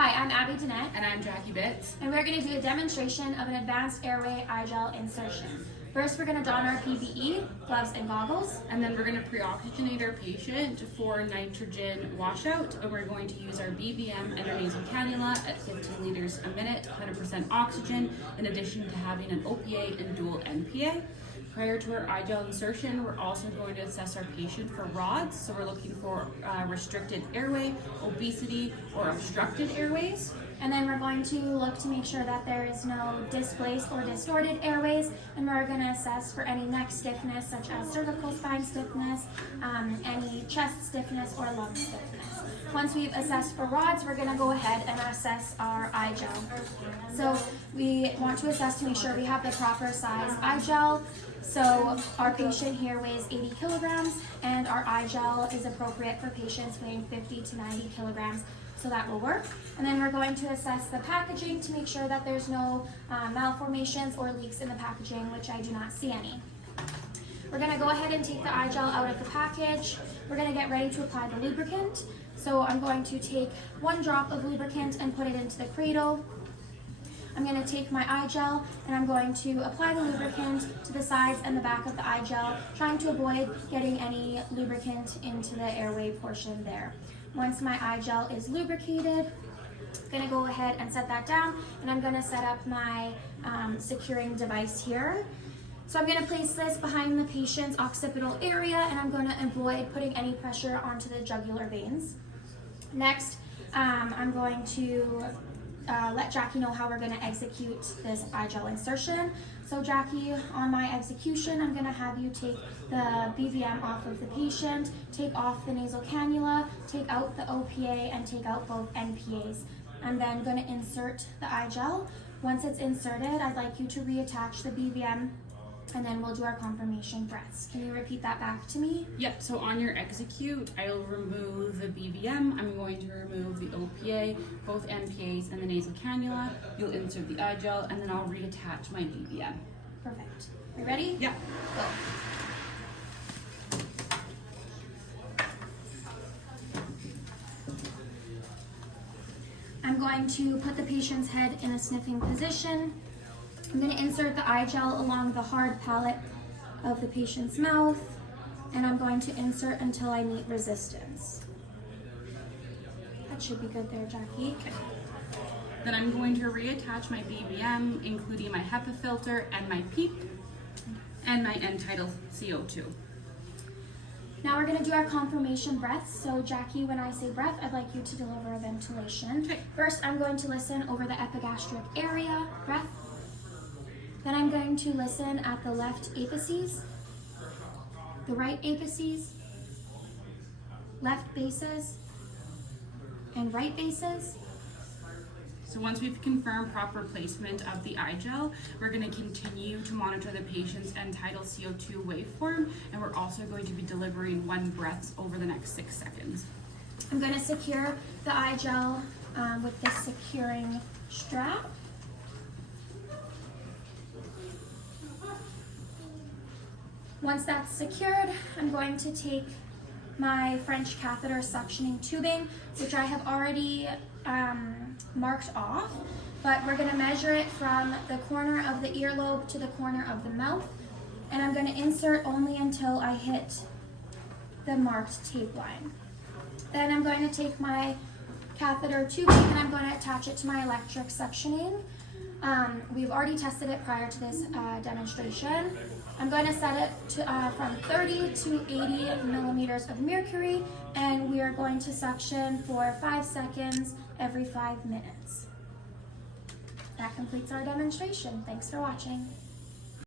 Hi, I'm Abby Danette. And I'm Jackie Bitts. And we're going to do a demonstration of an advanced Airway iGel insertion. First, we're going to don our PPE, gloves, and goggles. And then we're going to pre-oxygenate our patient for nitrogen washout. And we're going to use our BVM intranasal cannula at 15 liters a minute, 100% oxygen, in addition to having an OPA and dual NPA. Prior to our iGel insertion, we're also going to assess our patient for RODS. So we're looking for restricted airway, obesity, or obstructed airways. And then we're going to look to make sure that there is no displaced or distorted airways. And we're going to assess for any neck stiffness, such as cervical spine stiffness, any chest stiffness, or lung stiffness. Once we've assessed for RODS, we're going to go ahead and assess our iGel. So we want to assess to make sure we have the proper size iGel. So our patient here weighs 80 kilograms, and our iGel is appropriate for patients weighing 50 to 90 kilograms. So that will work. And then we're going to assess the packaging to make sure that there's no malformations or leaks in the packaging, which I do not see any. We're going to go ahead and take the iGel out of the package. We're going to get ready to apply the lubricant. So I'm going to take 1 drop of lubricant and put it into the cradle. I'm going to take my iGel and I'm going to apply the lubricant to the sides and the back of the iGel, trying to avoid getting any lubricant into the airway portion there. Once my iGel is lubricated, I'm going to go ahead and set that down, and I'm going to set up my securing device here. So I'm going to place this behind the patient's occipital area, and I'm going to avoid putting any pressure onto the jugular veins. Next, I'm going to let Jackie know how we're going to execute this iGel insertion. So Jackie, on my execution, I'm going to have you take the BVM off of the patient, take off the nasal cannula, take out the OPA, and take out both NPAs. I'm then going to insert the iGel. Once it's inserted, I'd like you to reattach the BVM, and then we'll do our confirmation breaths. Can you repeat that back to me? Yep, so on your execute, I'll remove the BVM. I'm going to remove the OPA, both NPAs, and the nasal cannula. You'll insert the iGel, and then I'll reattach my BVM. Perfect. You ready? Yeah. Go. I'm going to put the patient's head in a sniffing position. I'm going to insert the iGel along the hard palate of the patient's mouth, and I'm going to insert until I meet resistance. That should be good there, Jackie. Okay. Then I'm going to reattach my BVM, including my HEPA filter and my PEEP and my end-tidal CO2. Now we're going to do our confirmation breaths. So Jackie, when I say breath, I'd like you to deliver a ventilation. Okay. First, I'm going to listen over the epigastric area, breath. Then I'm going to listen at the left apices, the right apices, left bases, and right bases. So once we've confirmed proper placement of the iGel, we're going to continue to monitor the patient's end-tidal CO2 waveform, and we're also going to be delivering 1 breath over the next 6 seconds. I'm going to secure the iGel with this securing strap. Once that's secured, I'm going to take my French catheter suctioning tubing, which I have already marked off, but we're going to measure it from the corner of the earlobe to the corner of the mouth, and I'm going to insert only until I hit the marked tape line. Then I'm going to take my catheter tubing and I'm going to attach it to my electric suctioning. We've already tested it prior to this demonstration. I'm going to set it to, from 30 to 80 millimeters of mercury, and we are going to suction for 5 seconds every 5 minutes. That completes our demonstration. Thanks for watching.